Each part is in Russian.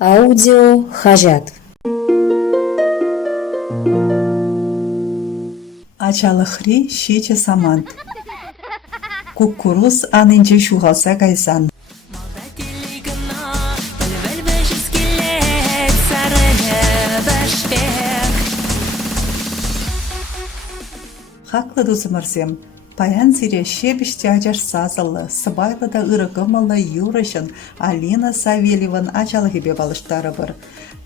Аудио хажат. Ачалыхри щече самант. Кукуруз анынче шуғалса кайсан. Хаклы дузымырсем. Паян зире шебіште ажаш сазылы, сыбайлы да ырығымылы юрышын Алина Савельеван ачалыхебе балыштары бір.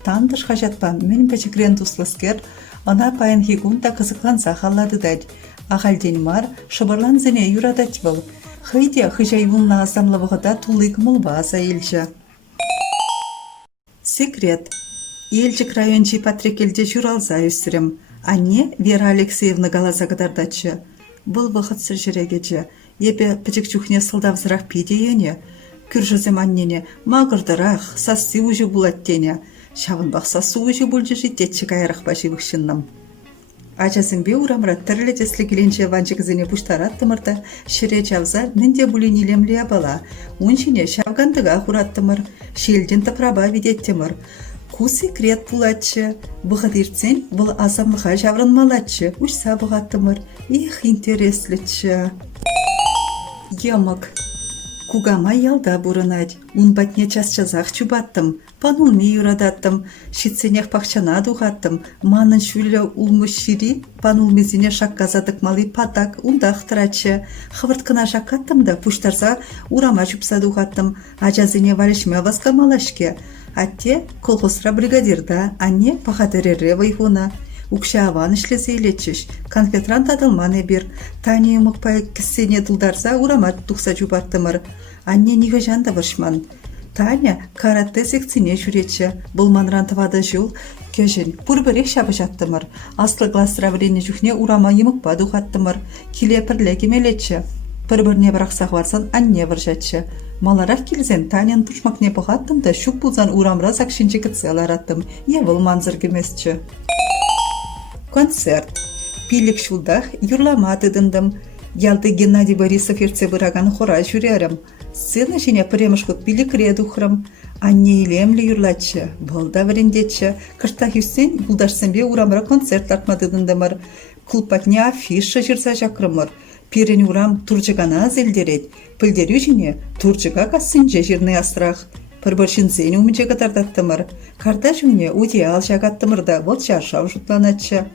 Тандыш хажатпа мен пәчікрен туслыскер, она паян хигунта қызықлан сақалады дәд. Ағалден мар, шыбырлан зіне юрадать был. Хыйде хыжайвунна азамлывығыда тулығымыл база елші. Секрет. Елчик райончи патрекелде журалза үсірім. Ане Вера Алексеевна галаза кадардачы. Бұл вақытсыр жерегече, епе пічік чухне сылдавзырақ пейдейене, күржізім аннене мағырдырақ, сасы ұжы бұлаттене, шавынбақ сасы ұжы бұлжы жеттетші қайырақ баши бұқшынным. Ачасын бе ұрамыра тірлі теслі келенше ванчығызыне бұштараттымырда, шыре чавза нінде бұлін илемлия бала, уншыне шавгандыға құраттымыр, шелден тапраба видеттімір. Ку секрет пулатчы, бұғадырцен бұл азамлыға жаврынмалатчы, ұшса бұғаттымыр, их интереслітчі. Емік. Кугама ялда бұрынад, ұн батне час-чазақ чубаттым, панулме юрадаттым, шитсенех пақчана дұғаттым, манын шүлі ұлмы шири, панулмезіне шаққазадық малы патак, ұнда ақтырачы, хывырткына шаққаттым да, пұштарса урама жүпса дұғаттым, ажазыне валішме васкамалашке. Атте колхозра бригадирда, анне пахатерере вайхуна. Укша аван ішлесе илетчіш, конфетран тадылманы бір. Тане мұқпай кіссене дылдарса урамат тұқса жубаттымыр. Анне ниғы жанда варшман. Таня каратте секцине жүретші. Бұл манран тавады жыл, кежін пұрбірек шабы жаттымыр. Аслы гластыра врене жүхне урама емықпа дұғаттымыр. Келе пірле кемелетші. Бір-бірне бірақсақ варсан анне варжатшы. Маларақ келзен Танян тұшмақне бұғаттым да шук бұлзан урамра сақшынчы кітсел араттым. Евыл манзыр кемесчі. Концерт. Пилік шулдах юрлама тыдындым. Ялды Геннадий Борисов ерце бұраган хора жүрерім. Сцена жіне премышқыт пилік редухрым. Анне илемлі юрлатчы, бұлда варендетчі. Кыртақ юссен бұлдашсенбе урамра концерт артмадыдындымыр. Кулпатне афиша жүрса жақрымыр. Пирен урам турчыгана зелдерет. Пілдерю жіне турчыга кассынче жирны асырақ. Пырбыршын зені умынче катардаттымыр. Карта жүне удеал жагаттымырда вот шаршау жұтланатчы.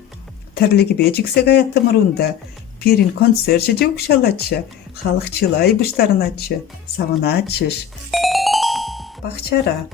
Тірлігі бежіксе гаяттымыр унда. Пирен концерт жеде ұқшалатчы. Халықчылай бұштарынатчы. Саванатчыш. Бақчара.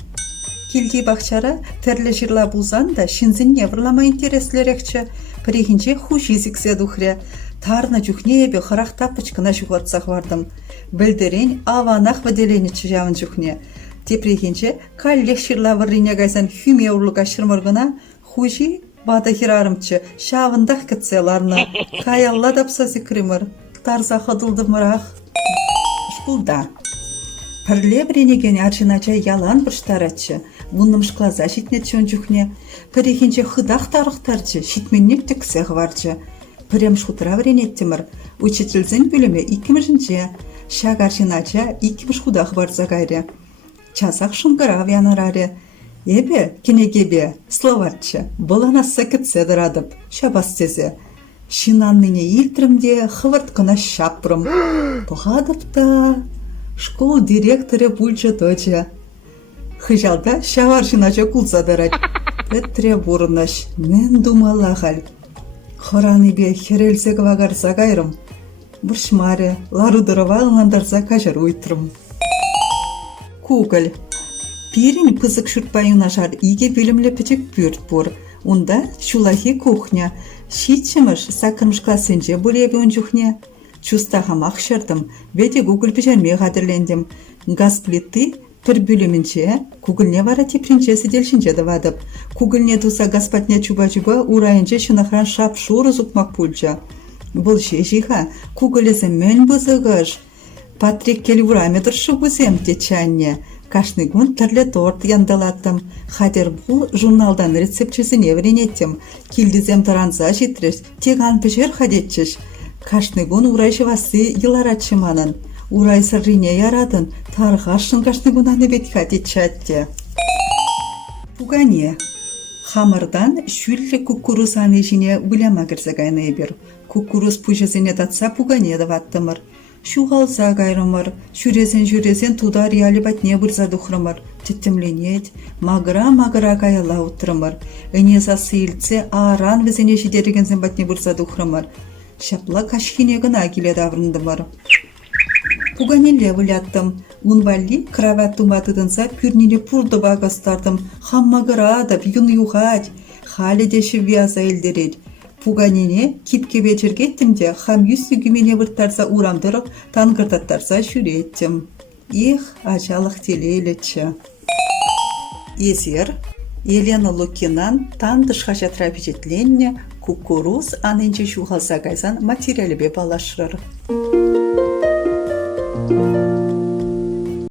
Келге бақчара тірлі жырла бұлзан да шинзін неврлама интереслерекчі. Прехінче хужизіксе дұхре. Тарна жүхне ебе қырақ таппычкына жүғатсақ вардым. Білдерен аванақ ваделенечі жауын жүхне. Тепрекенче каллех шырла варрине гайсан хүме ұрлыға шырмырғына хужи бада хирарымчы шавындақ кітселарны. Каялла дапса зікримір. Тарза қыдылдымырақ. Шкулда. Пірле біренеген аржынача ялан бұрштаратчы. Мұнным шклаза шитнетчен жүхне. Прехенче хыдақ тарықтарчы шитменнеп түксеғ варчы. Прем шутра вренеттімір. Учительзін бөліме 2-шінче. Шагар жинача 2 худақ барза гайры. Часақ шыңғыра вяныраре. Ебе, кенегебе, словарчы. Бұл анасы кітсе дырадып. Шабас тезе. Шинанныне илтірімде хывырткына шаппырым. Бұғадып та. Школ директоры бұлчы доча. Хыжалда шавар жинача кулса дырад. Петре бұрынаш. Мен думалағал. Хораны бе херелсегі вагарса гайрым. Бұршмаре, ларудырыва ыландарса кажар ойтрым. Кугыл. Пирин пызык шүртпайын ажар иге бөлімлі пічік бөрт бұр. Онда шулахи кухня. Шитчіміш сақымыш классенже бөлебе он жүхне. Чустаға мақшырдым. Беде Google пижарме ғадырлендім. Газ плиты пір бөлімінше, Кугылне вара тепринчесі делшінже давадып. Кугылне туса гаспатне чуба-чуба урайынче шынахран шап шуры зукмақ пульча. Бұл жиға Кугылесі мөн бұзығыш. Патрик кел ураме дұршы бұзем дечанне. Кашны гун тірлі торт яндалаттым. Хадер бұл журналдан рецептчесіне вренеттім. Килдізем таранза житреш, теган пішер хадетчеш. Кашны гун урайшы васы еларатшы манын. Урай сыррине ярадын, тарғашын кашны гунаны бет хадет чатте. Пугане. Хамырдан шүллі кукуруз аны жіне выляма кірзі гайны бер. Кукуруз пужезіне татса пугане да ваттымыр. Шуғалза гайрымыр, жүрезен туда реали батне бұрза дұхрымыр. Тіттімленет, магыра гайла ұттырымыр. Әне засы илтсе аран візіне жидерігензен батне бұрза дұхрымыр. Шапла кашхине гына келеді аврындымыр. Пуганелле выляттым. Унвалли кровать туматыдынса пюрнине пурды багастардым. Хаммагыра адап юн юғать. Халі деші вяза елдерет. Пуганине кипке вечергеттім де хам юстігімене вырттарса урамдырып, тангыртаттарса жүреттім. Ех, ачалық телейлетші. Езер, Елена Лукинан тандыш хажатра печетленне кукуруз анынче шуғалса гайзан материалібе балашырыр.